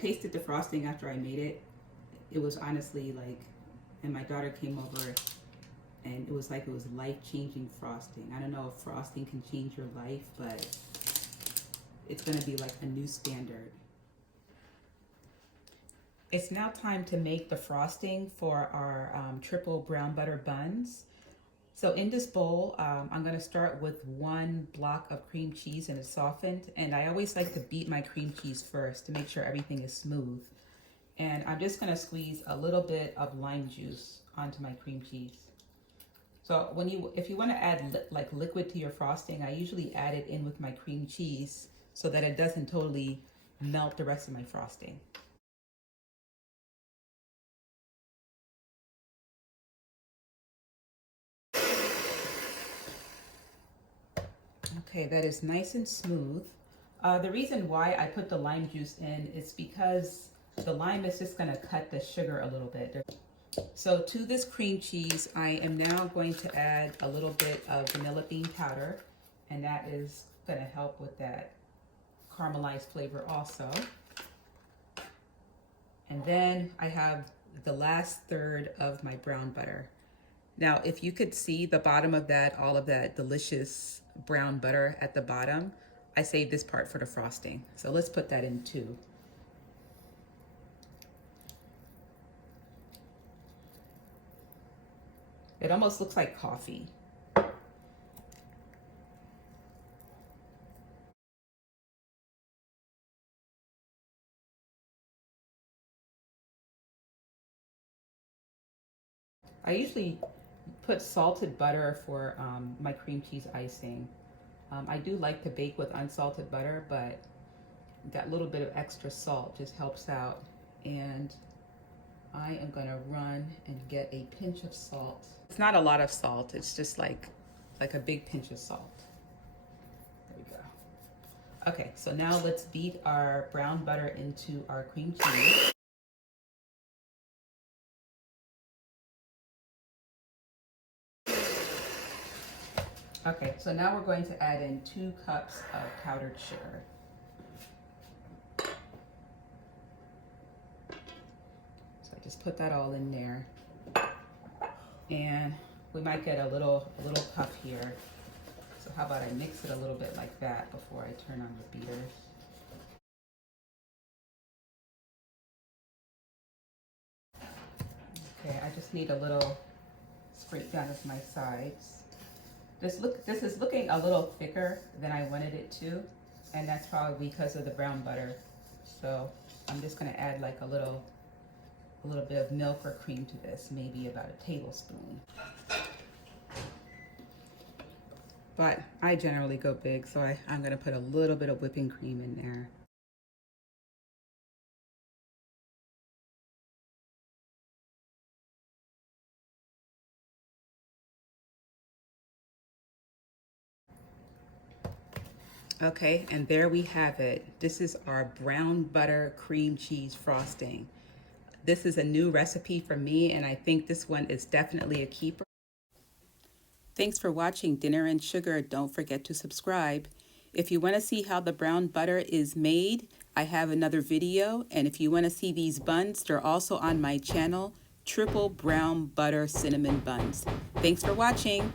Tasted the frosting after I made it. It was honestly like, and my daughter came over and it was like it was life-changing frosting. I don't know if frosting can change your life, but it's gonna be like a new standard. It's now time to make the frosting for our triple brown butter buns. So in this bowl, I'm gonna start with 1 block of cream cheese and it's softened. And I always like to beat my cream cheese first to make sure everything is smooth. And I'm just gonna squeeze a little bit of lime juice onto my cream cheese. So if you wanna add like liquid to your frosting, I usually add it in with my cream cheese so that it doesn't totally melt the rest of my frosting. Okay, that is nice and smooth. The reason why I put the lime juice in is because the lime is just gonna cut the sugar a little bit. So to this cream cheese, I am now going to add a little bit of vanilla bean powder, and that is gonna help with that caramelized flavor also. And then I have the last third of my brown butter. Now, if you could see the bottom of that, all of that delicious brown butter at the bottom, I saved this part for the frosting. So let's put that in too. It almost looks like coffee. I usually put salted butter for my cream cheese icing. I do like to bake with unsalted butter, but that little bit of extra salt just helps out. And I am gonna run and get a pinch of salt. It's not a lot of salt, it's just like a big pinch of salt. There we go. Okay, so now let's beat our brown butter into our cream cheese. Okay, so now we're going to add in 2 cups of powdered sugar. So I just put that all in there. And we might get a little puff here. So how about I mix it a little bit like that before I turn on the beaters. Okay, I just need a little scrape down of my sides. This is looking a little thicker than I wanted it to, and that's probably because of the brown butter. So I'm just gonna add like a little bit of milk or cream to this, maybe about a tablespoon. But I generally go big, so I'm gonna put a little bit of whipping cream in there. Okay, and there we have it. This is our brown butter cream cheese frosting. This is a new recipe for me, and I think this one is definitely a keeper. Thanks for watching Dinner and Sugar. Don't forget to subscribe. If you want to see how the brown butter is made, I have another video. And if you want to see these buns, they're also on my channel, Triple Brown Butter Cinnamon Buns. Thanks for watching.